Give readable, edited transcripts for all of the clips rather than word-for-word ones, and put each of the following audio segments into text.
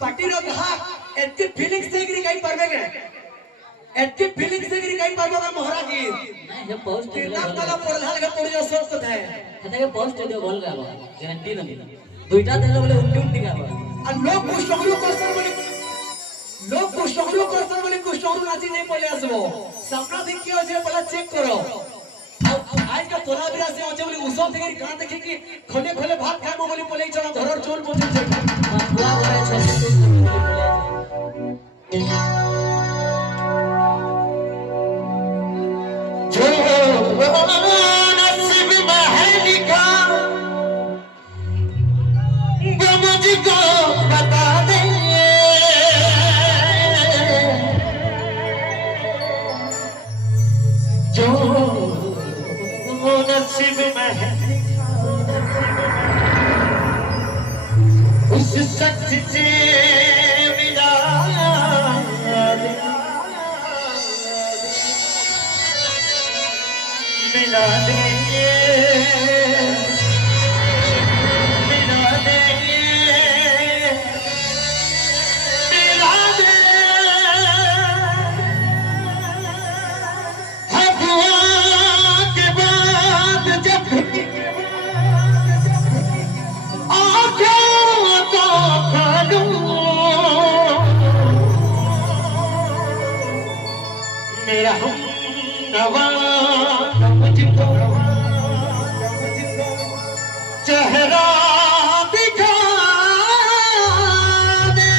party रो कहा एत्ती feelings से गिरी कहीं परवे गए एत्ती फीलिंग्स से गिरी कहीं परवे गए मोहरा की नहीं जब पोस्ट कितना वाला पोरल लगा तोड़ जो सोच है कहता है पोस्ट दे बोल रहा है गारंटी नहीं दुईटा देले बोले उल्टी उल्टी का और लोग कुष्ठरोग करसन बोले कुष्ठरोग नाची नहीं बोले आसबो सपना देखियो जे बोला चेक करो आज का तोला बिरा से आजे बोले उसो देखे कहां देखे कि खोले खोले भात खाए बोले बोले चलो धरर चोल बोले छे बुआ बोले छोटे मुझको बता दे जो नसीब में है उस शख्स से मिला देंगे मेरा नवा मुझको चेहरा दिखा दे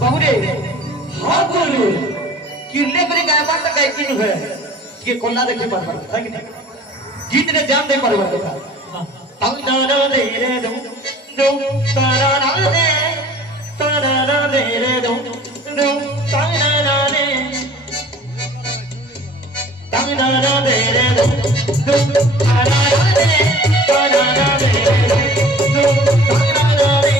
बहुरे हाँ बोलो किरले करे गायबा तक गाय किन है कि कोल्ला देखे पर है कि नहीं गीत ने जान दे पर है तंग दाना दे रे दम दम तारा ना दे तारा दे रे दम दम तारा दे तारा दे रे दम दम तारा दे तारा दे दम तारा दे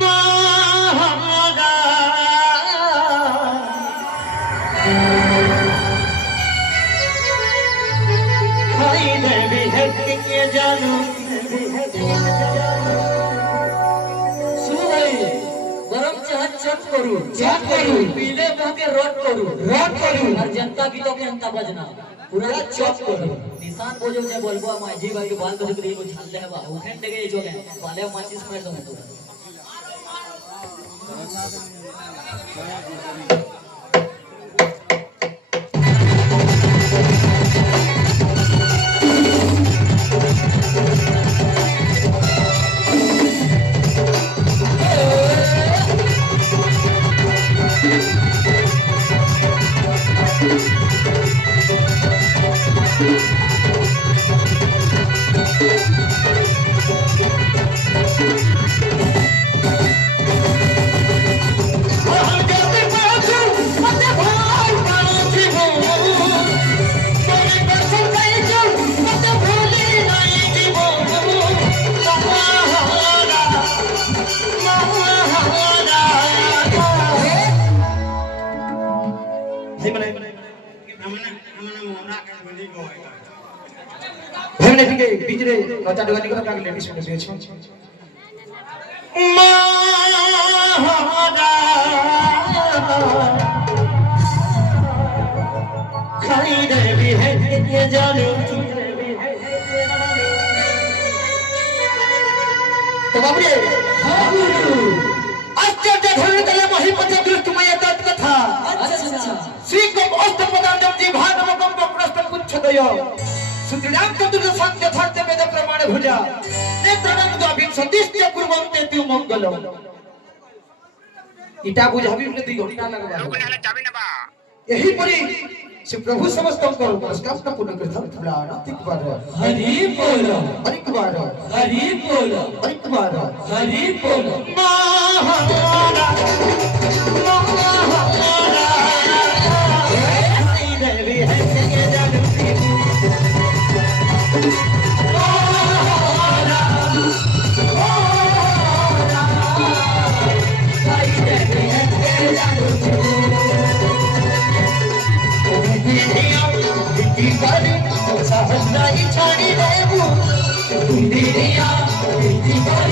मागा हाय दे भी है कि जानू गरम चाह चट करू पीले मुंह के रोट करू और जनता गीतों के अंता बजना पूरा चट करू निशान बोझो जे बोलबो माजी भाई के बाल को देख को झाल ले बा उखन देगे जो के बाले माचिस में दो बिजरे कथा दुगानी को काग लेडीज में दियो छ महारा खाई दे भी है ये जानो तो बाबरे हां गुरु आश्चर्य धरने तले महिपति दृष्टमय तत् कथा अच्छा श्री कम अष्टपदानम जी भागवतम को प्रश्न पुच्छदयो सुत्रिणाम चतुर्थ संख्य यथार्थ वेद प्रमाण भुजा नेत्रनम द्वाभिम सदिष्ट कुर्वन्ते ति मंगलम इटा बुझाबी बोले दी घंटा लगबा लोकनाले चाबी नबा यही परी से प्रभु समस्त को पुरस्कार पूर्ण करता फुलाना तिक बार हरि बोलो हरि बार हरि बोलो हरि बार हरि बोलो महारा हरि देवी है के जानू की छाड़ी देबू दिलिया दिली